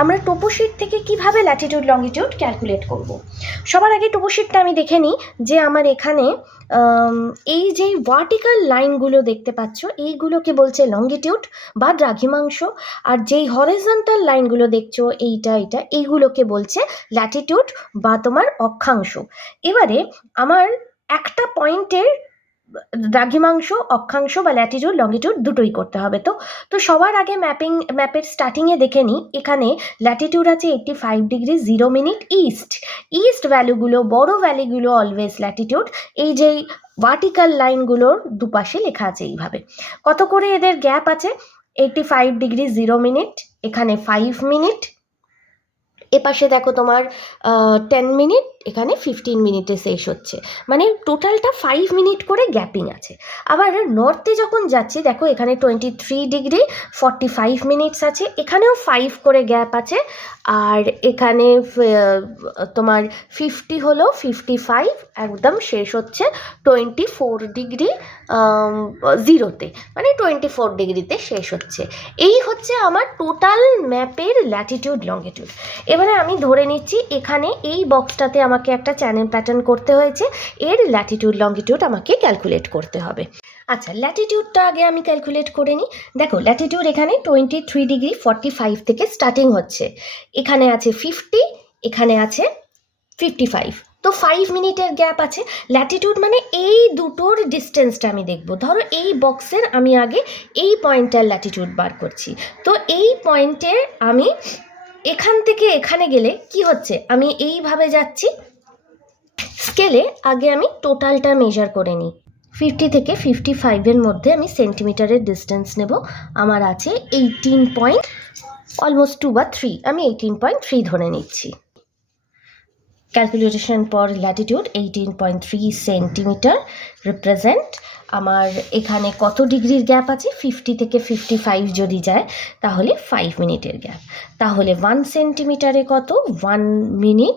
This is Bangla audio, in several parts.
আমরা টোপোশিট থেকে কিভাবে ল্যাটিটিউড লঙ্গিটিউড ক্যালকুলেট করব। সবার আগে টোপোশিটটা আমি দেখে নিই যে আমার এখানে এই যে ভার্টিক্যাল লাইনগুলো দেখতে পাচ্ছ এইগুলোকে বলছে লঙ্গিটিউড বা দ্রাঘিমাংশ, আর যেই হরিজন্টাল লাইনগুলো দেখছো এইটা এইগুলোকে বলছে ল্যাটিটিউড বা তোমার অক্ষাংশ। এবারে আমার একটা পয়েন্টের দ্রাঘিমাংশ, অক্ষাংশ বা ল্যাটিটিউড লঙ্গিটিউড দুটোই করতে হবে। তো সবার আগে ম্যাপের স্টার্টিংয়ে দেখে নিই, এখানে ল্যাটিটিউড আছে 85 ডিগ্রি 0 মিনিট ইস্ট ভ্যালুগুলো, বড় ভ্যালুগুলো অলওয়েজ ল্যাটিটিউড। এই যে ভার্টিক্যাল লাইনগুলোর দুপাশে লেখা আছে এইভাবে। কত করে এদের গ্যাপ আছে? 85 ডিগ্রি 0 মিনিট, এখানে 5 মিনিট, এপাশে দেখো তোমার 10 মিনিট, এখানে 15 মিনিটে শেষ হচ্ছে, মানে টোটালটা 5 মিনিট করে গ্যাপিং আছে। আবার নর্থে যখন যাচ্ছি দেখো এখানে 23 ডিগ্রি 45 মিনিটস আছে, এখানেও 5 করে গ্যাপ আছে। আর এখানে তোমার 50 হলো 55, একদম শেষ হচ্ছে 24 ডিগ্রি 0-তে, মানে 24 ডিগ্রিতে শেষ হচ্ছে। এই হচ্ছে আমার টোটাল ম্যাপের ল্যাটিটিউড লঙ্গিটিউড। এবারে আমি ধরে নিচ্ছি এখানে এই বক্সটাতে আমাকে একটা চ্যানেল প্যাটার্ন করতে হয়েছে, এর ল্যাটিটিউড লঙ্গিটিউড আমাকে ক্যালকুলেট করতে হবে। আচ্ছা, ল্যাটিটিউডটা আগে আমি ক্যালকুলেট করে নিই। দেখো ল্যাটিটিউড এখানে 23 ডিগ্রি 45 থেকে স্টার্টিং হচ্ছে, এখানে আছে 50, এখানে আছে 55, তো 5 মিনিটের গ্যাপ আছে। ল্যাটিটিউড মানে এই দুটোর ডিস্টেন্সটা আমি দেখব। ধরো এই বক্সের আমি আগে এই পয়েন্টটার ল্যাটিটিউড বার করছি, তো এই পয়েন্টের আমি এখান থেকে এখানে গেলে কি হচ্ছে, আমি এইভাবে যাচ্ছি, স্কেলে আগে আমি টোটালটা মেজার করে নিই। 50 থেকে 55-এর মধ্যে আমি সেন্টিমিটারের ডিস্টেন্স নেব। আমার আছে 18 পয়েন্ট, অলমোস্ট 2 বা 3, আমি 18.3 ধরে নিচ্ছি। ক্যালকুলেশন পর ল্যাটিটিউড 18.3 সেন্টিমিটার রিপ্রেজেন্ট আমার এখানে কত ডিগ্রির গ্যাপ আছে, 50 থেকে 55 যদি যায় তাহলে 5 মিনিটের গ্যাপ, তাহলে 1 সেন্টিমিটারে কত, 1 minute,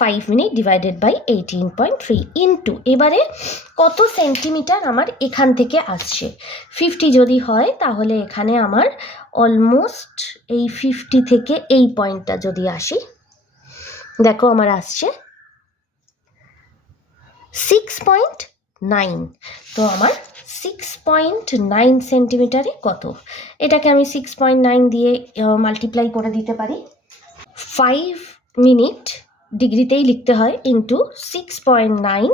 5 minute divided by 18.3 into এবারে কত সেন্টিমিটার আমার এখান থেকে আসছে। 50 যদি হয় তাহলে এখানে আমার অলমোস্ট এই 50 থেকে এই পয়েন্টটা যদি আসি, দেখো আমার আসছে 6.9, তো আমার 6.9 সেন্টিমিটারে কত, এটাকে আমি 6.9 দিয়ে মাল্টিপ্লাই করে দিতে পারি। 5 মিনিট ডিগ্রিতেই লিখতে হয়, ইন্টু 6.9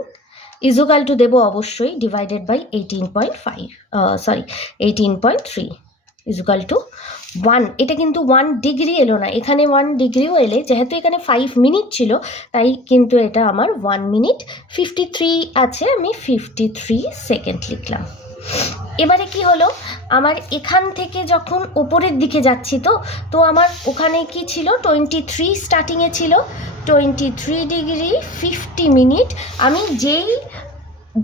ইজুকাল টু দেবো অবশ্যই ডিভাইডেড বাই 18.3 ইজুকাল টু 1। এটা কিন্তু 1 ডিগ্রি এলো না, এখানে 1 ডিগ্রিও এলে, যেহেতু এখানে 5 মিনিট ছিল তাই কিন্তু এটা আমার 1 মিনিট 53 আছে, আমি 53 সেকেন্ড লিখলাম। এবারে কি হলো, আমার এখান থেকে যখন উপরের দিকে যাচ্ছি, তো আমার ওখানে কি ছিল, 23 স্টার্টিংয়ে ছিল, 23 ডিগ্রি 50 মিনিট। আমি যেই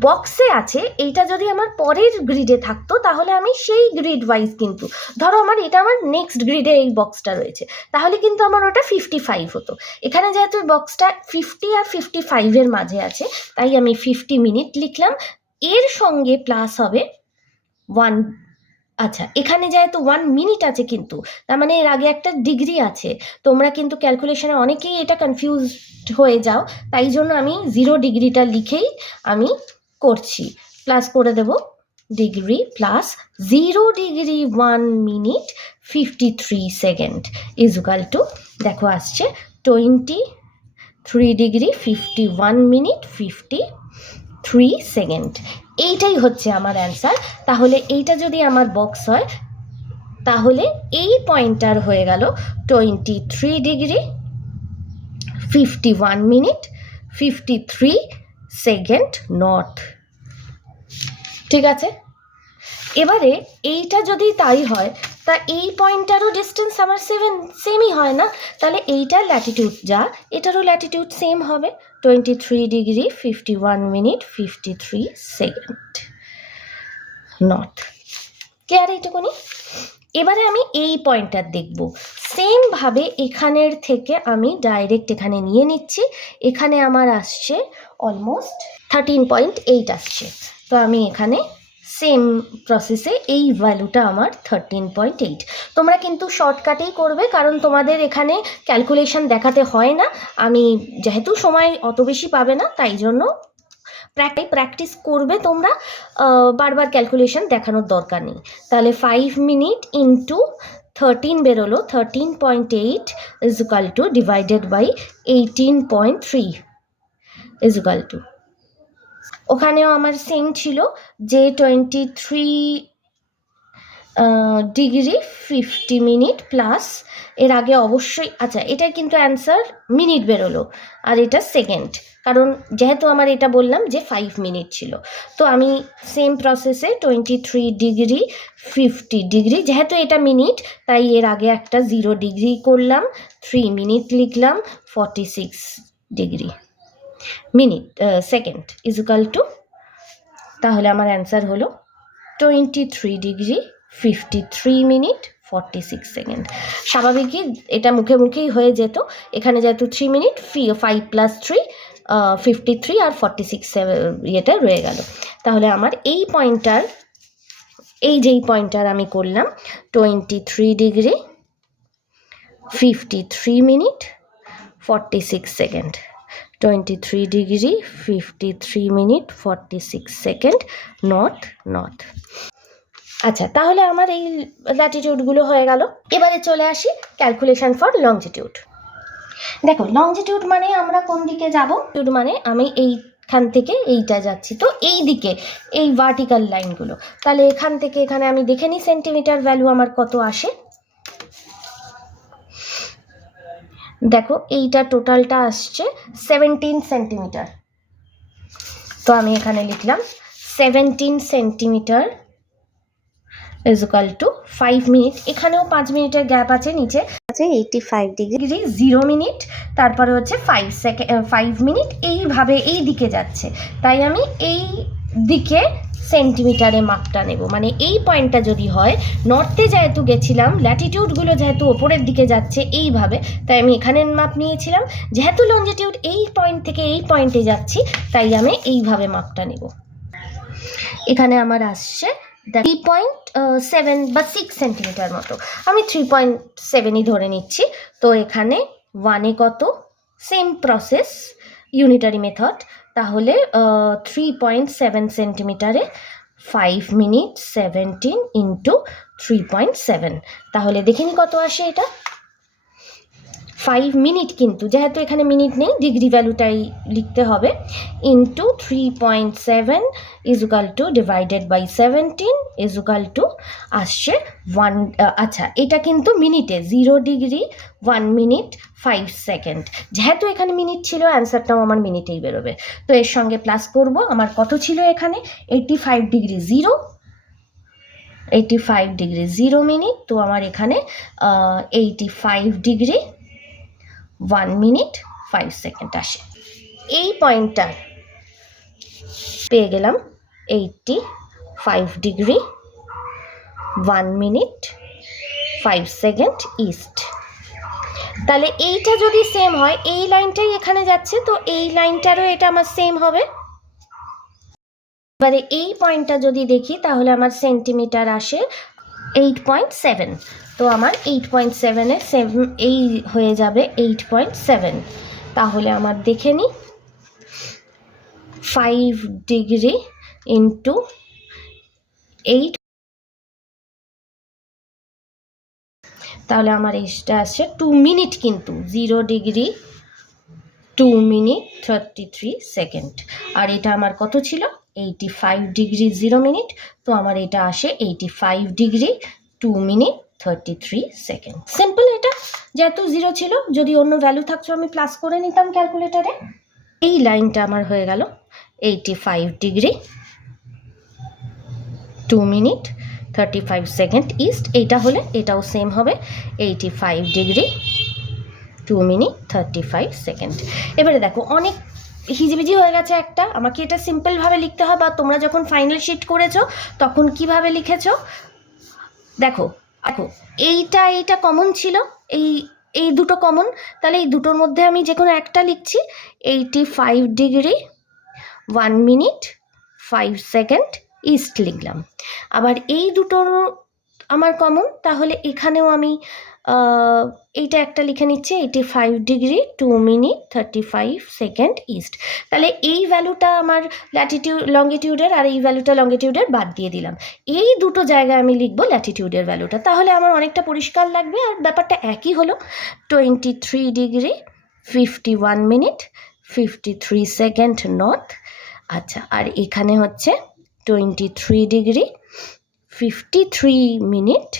বক্সে আছে এইটা যদি আমার পরের গ্রিডে থাকতো তাহলে আমি সেই গ্রিড ওয়াইজ, কিন্তু ধরো আমার এটা আমার নেক্সট গ্রিডে এই বক্সটা রয়েছে, তাহলে কিন্তু আমার ওটা 55 হতো। এখানে যেহেতু বক্সটা 50 আর 55-এর মাঝে আছে তাই আমি 50 মিনিট লিখলাম, এর সঙ্গে প্লাস হবে 1। আচ্ছা, এখানে যেহেতু 1 মিনিট আছে, কিন্তু তার মানে এর আগে একটা ডিগ্রি আছে, তোমরা কিন্তু ক্যালকুলেশনে অনেকেই এটা কনফিউজড হয়ে যাও, তাই জন্য আমি 0 ডিগ্রিটা লিখেই আমি করছি, প্লাস করে দেব degree plus 0 degree 1 minute 53 second is equal to, দেখো আসছে 23 ডিগ্রি 51 মিনিট 53 সেকেন্ড। এইটাই হচ্ছে আমার অ্যান্সার। তাহলে এইটা যদি আমার বক্স হয় তাহলে এই পয়েন্টার হয়ে গেল 23 ডিগ্রি 51 মিনিট 53 সেকেন্ড নর্থ। ঠিক আছে, এবারে এইটা যদি তাই হয় তা এই পয়েন্টারও ডিস্টেন্স আমার সেমই হয় না, তাহলে এইটার ল্যাটিটিউড যা এটারও ল্যাটিটিউড সেম হবে, 23 degree 51 minute 53 second north. Clear এইটুকুনি? এবারে আমি এই পয়েন্টটার দেখব, সেমভাবে এখানের থেকে আমি ডাইরেক্ট এখানে নিয়ে নিচ্ছি, এখানে আমার আসছে অলমোস্ট 13.8 আসছে, তো আমি এখানে সেম প্রসেসে এই ভ্যালুটা আমার 13.8। তোমরা কিন্তু শর্টকাটেই করবে, কারণ তোমাদের এখানে ক্যালকুলেশন দেখাতে হয় না। আমি যেহেতু সময় অত বেশি পাবে না, তাই জন্য প্র্যাকটিস করবে তোমরা, বারবার ক্যালকুলেশন দেখানোর দরকার নেই। তাহলে 5 মিনিট ইন্টু 13 বেরোলো, 13.8 is equal to divided by 18.3 is equal to, ওখানেও আমার সেম ছিল যে 23 ডিগ্রি 50 মিনিট প্লাস, এর আগে অবশ্যই, আচ্ছা এটা কিন্তু অ্যান্সার মিনিট বেরোলো আর এটা সেকেন্ড, কারণ যেহেতু আমার এটা বললাম যে 5 মিনিট ছিল, তো আমি সেম প্রসেসে 23 ডিগ্রি 50 ডিগ্রি, যেহেতু এটা মিনিট তাই এর আগে একটা 0 ডিগ্রি করলাম, 3 মিনিট লিখলাম, 46 degree minute second is equal two, তাহলে আমার অ্যান্সার হলো 23 ডিগ্রি 53 মিনিট 46 সেকেন্ড। স্বাভাবিকই এটা মুখে মুখেই হয়ে যেত, এখানে যেহেতু 3 মিনিট 5 প্লাস 3 53 আর 46 ইয়েটা রয়ে গেল। তাহলে আমার এই পয়েন্টার, এই যেই পয়েন্টার আমি করলাম 23 degree 53 minute 46 second, 23 degree 53 minute 46 second, not. আচ্ছা, তাহলে আমার এই ল্যাটিটিউডগুলো হয়ে গেল। এবারে চলে আসি ক্যালকুলেশন ফর লংজিটিউড। দেখো, লংজিটিউড মানে আমরা কোন দিকে যাব, মানে আমি এইখান থেকে এইটা যাচ্ছি, তো এই দিকে এই ভার্টিক্যাল লাইনগুলো, তাহলে এখান থেকে এখানে আমি দেখে নিই সেন্টিমিটার ভ্যালু আমার কত আসে। দেখো, এইটা টোটালটা আসছে 17 সেন্টিমিটার, তো আমি এখানে লিখলাম 17 centimetre is equal two 5 minute, এখানেও 5 মিনিটের গ্যাপ আছে, নিচে আছে 85 ডিগ্রি 0 মিনিট, তারপরে হচ্ছে 5 মিনিট, এইভাবে এই দিকে যাচ্ছে, তাই আমি এই দিকে সেন্টিমিটারে মাপটা নেব। মানে এই পয়েন্টটা যদি হয়, নর্থে যেহেতু গেছিলাম, ল্যাটিটিউডগুলো যেহেতু ওপরের দিকে যাচ্ছে এইভাবে, তাই আমি এখানের মাপ নিয়েছিলাম, যেহেতু লংজিটিউড এই পয়েন্ট থেকে এই পয়েন্টে যাচ্ছি, তাই আমি এইভাবে মাপটা নেব। এখানে আমার আসছে 3.7 বা 6 সেন্টিমিটার মতো, আমি 3.7ই ধরে নিচ্ছি। তো এখানে 1-এ কত, সেম প্রসেস ইউনিটারি মেথড, তাহলে 3.7 সেন্টিমিটারে 5 মিনিট 17 ইন্টু 3.7, তাহলে দেখে নি কত আসে এটা। 5 মিনিট, কিন্তু যেহেতু এখানে মিনিট নেই, ডিগ্রি ভ্যালুটাই লিখতে হবে, into 3.7 is equal to divided by 17 is equal to আসছে 1, আচ্ছা এটা কিন্তু মিনিটে, 0 ডিগ্রি 1 মিনিট 5 সেকেন্ড, যেহেতু এখানে মিনিট ছিল অ্যান্সারটাও আমার মিনিটেই বেরোবে। তো এর সঙ্গে প্লাস করব, আমার কত ছিল এখানে 85 ডিগ্রি 0, 85 ডিগ্রি 0 মিনিট, তো আমার এখানে 85 ডিগ্রি 1 মিনিট 5 সেকেন্ড আসে। এই পয়েন্টটা পেয়ে গেলাম 85 ডিগ্রি 1 মিনিট 5 সেকেন্ড ইস্ট। তাহলে এইটা যদি সেম হয়, এই লাইনটাই এখানে যাচ্ছে, তো এই লাইনটারও এটা আমার সেম হবে। এবারে এই পয়েন্টটা যদি দেখি, তাহলে আমার সেন্টিমিটার আসে 8.7, তো আমার 8.7-এ এই হয়ে যাবে 8.7, তাহলে আমার দেখে নিই 5 ডিগ্রি ইন্টু 8, তাহলে আমার এইটা আসছে 2 মিনিট, কিন্তু 0 ডিগ্রি 2 মিনিট 33 সেকেন্ড, আর এটা আমার কত ছিল 85 ডিগ্রি 0 মিনিট, তো আমার এটা আসে 85 ডিগ্রি 2 মিনিট 33 সেকেন্ড। সিম্পল, এটা যেহেতু 0 ছিল, যদি অন্য ভ্যালু থাকতো আমি প্লাস করে নিতাম ক্যালকুলেটরে। এই লাইনটা আমার হয়ে গেল 85 ডিগ্রি 2 মিনিট 35 সেকেন্ড ইস্ট, এইটা হলে এটাও সেম হবে 85 ডিগ্রি 2 মিনিট 35 সেকেন্ড। এবারে দেখো, অনেক হিজিবিজি হয়ে গেছে একটা, আমাকে এটা সিম্পলভাবে লিখতে হবে, বা তোমরা যখন ফাইনাল শিট করেছো তখন কিভাবে লিখেছো দেখো। এইটা কমন ছিল, এই দুটো কমন, তাহলে এই দুটোর মধ্যে আমি যে কোনো একটা লিখছি, 85 ডিগ্রি 1 মিনিট 5 সেকেন্ড ইস্ট লিখলাম। আবার এই দুটোর আমার কমন, তাহলে এখানেও আমি এইটা একটা লিখে নিচ্ছি, 85 ডিগ্রি 2 মিনিট 35 সেকেন্ড ইস্ট। তাহলে এই ভ্যালুটা আমার লঙ্গিটিউডের, আর এই ভ্যালুটা লঙ্গিটিউডের বাদ দিয়ে দিলাম। এই দুটো জায়গায় আমি লিখবো ল্যাটিটিউডের ভ্যালুটা, তাহলে আমার অনেকটা পরিষ্কার লাগবে আর ব্যাপারটা একই হলো। 23 ডিগ্রি 51 মিনিট 53 সেকেন্ড নর্থ। আচ্ছা, আর এখানে হচ্ছে 23 ডিগ্রি 53 মিনিট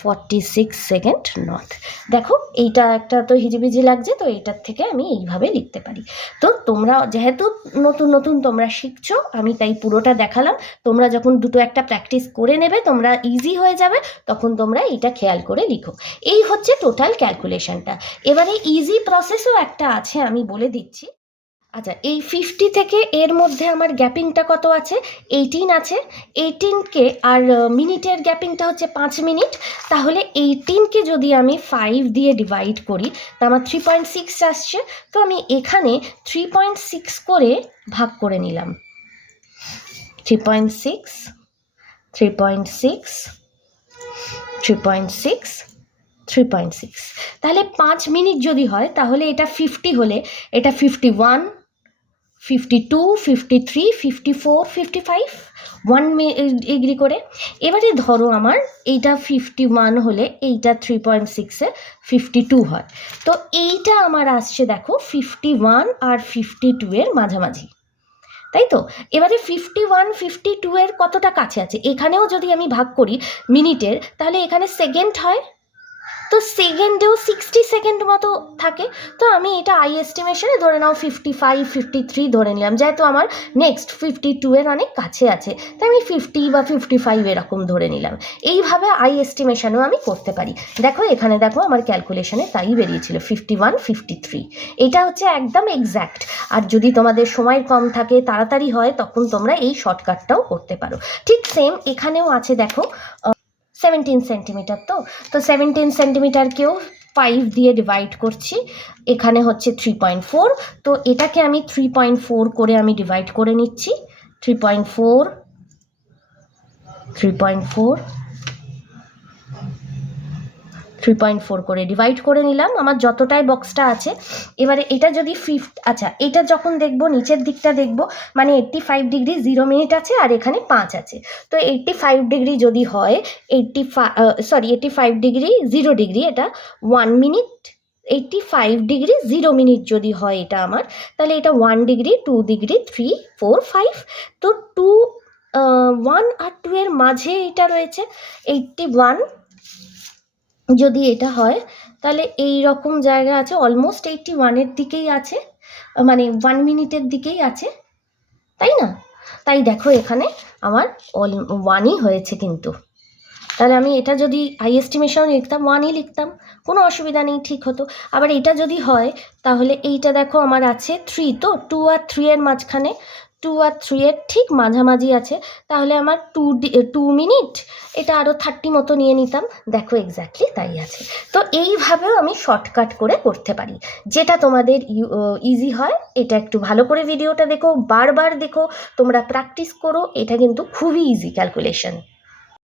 46 সেকেন্ড নর্থ। দেখো এইটা একটা তো হিজিবিজি লাগছে, তো এইটার থেকে আমি এইভাবে লিখতে পারি। তো তোমরা যেহেতু নতুন নতুন তোমরা শিখছো, আমি তাই পুরোটা দেখালাম। তোমরা যখন দুটো একটা প্র্যাকটিস করে নেবে, তোমরা ইজি হয়ে যাবে, তখন তোমরা এইটা খেয়াল করে লিখো। এই হচ্ছে টোটাল ক্যালকুলেশনটা। এবারে ইজি প্রসেসও একটা আছে, আমি বলে দিচ্ছি। আচ্ছা, এই 50 থেকে এর মধ্যে আমার গ্যাপিংটা কত আছে? 18 আছে। 18কে আর মিনিটের গ্যাপিংটা হচ্ছে 5 মিনিট। তাহলে 18কে যদি আমি 5 দিয়ে ডিভাইড করি, তা আমার 3.6 আসছে। তো আমি এখানে 3.6 করে ভাগ করে নিলাম। 3.6 3.6 3.6 3.6। তাহলে 5 মিনিট যদি হয়, তাহলে এটা 50 হলে এটা 51 52 53 54 55 1 ডিগ্রি করে। এবারে ধরো আমার এইটা 51 হলে এইটা 3.6-এ 52 হয়, তো এইটা আমার আসছে দেখো 51 আর 52 এর মাঝামাঝি, তাই তো? এবারে 51 52 এর কতটা কাছে আছে, এখানেও যদি আমি ভাগ করি মিনিটের, তাহলে এখানে সেকেন্ড হয়, তো সেকেন্ডেও 60 সেকেন্ড মতো থাকে। তো আমি এটা আই এস্টিমেশনে ধরে নাও 55 53 ধরে নিলাম, যেহেতু আমার নেক্সট 52 এর অনেক কাছে আছে, তাই আমি 50 বা 55 এরকম ধরে নিলাম। এইভাবে আই এস্টিমেশনেও আমি করতে পারি। দেখো এখানে দেখো আমার ক্যালকুলেশনে তাই বেরিয়েছিল 51 53। এটা হচ্ছে একদম এক্স্যাক্ট। আর যদি তোমাদের সময় কম থাকে, তাড়াতাড়ি হয়, তখন তোমরা এই শর্টকাটটাও করতে পারো। ঠিক সেম এখানেও আছে, দেখো 17 সেন্টিমিটার, তো 17 সেন্টিমিটারকেও 5 দিয়ে ডিভাইড করছি, এখানে হচ্ছে 3.4। তো এটাকে আমি 3.4 করে আমি ডিভাইড করে নিচ্ছি। 3.4 করে ডিভাইড করে নিলাম, আমার যতটাই বক্সটা আছে। এবারে এটা যদি আচ্ছা, এটা যখন দেখবো নিচের দিকটা দেখবো, মানে 85 ডিগ্রি 0 মিনিট আছে আর এখানে 5 আছে। তো 85 ডিগ্রি যদি হয়, 85 ডিগ্রি 0 ডিগ্রি, এটা 1 মিনিট। 85 ডিগ্রি 0 মিনিট যদি হয় এটা আমার, তাহলে এটা 1 ডিগ্রি 2 ডিগ্রি 3 4 5। তো 1 আর 2 এর মাঝে এটা রয়েছে 81। যদি এটা হয়, তাহলে এই রকম জায়গা আছে, অলমোস্ট 81-এর দিকেই আছে, মানে 1 মিনিটের দিকেই আছে, তাই না? তাই দেখো এখানে আমার 1ই হয়েছে কিন্তু। তাহলে আমি এটা যদি আই এস্টিমেশন লিখতাম 1ই লিখতাম, কোনো অসুবিধা নেই, ঠিক হতো। আবার এটা যদি হয়, তাহলে এইটা দেখো আমার আছে 3, তো 2 আর 3 এর মাঝখানে, 2 আর 3 এর ঠিক মাঝামাঝি আছে, তাহলে আমার 2 মিনিট, এটা আরও 30 মতো নিয়ে নিতাম। দেখো এক্স্যাক্টলি তাই আছে। তো এইভাবেও আমি শর্টকাট করে করতে পারি, যেটা তোমাদের ইজি হয়। এটা একটু ভালো করে ভিডিওটা দেখো, বারবার দেখো, তোমরা প্র্যাকটিস করো, এটা কিন্তু খুবই ইজি ক্যালকুলেশন।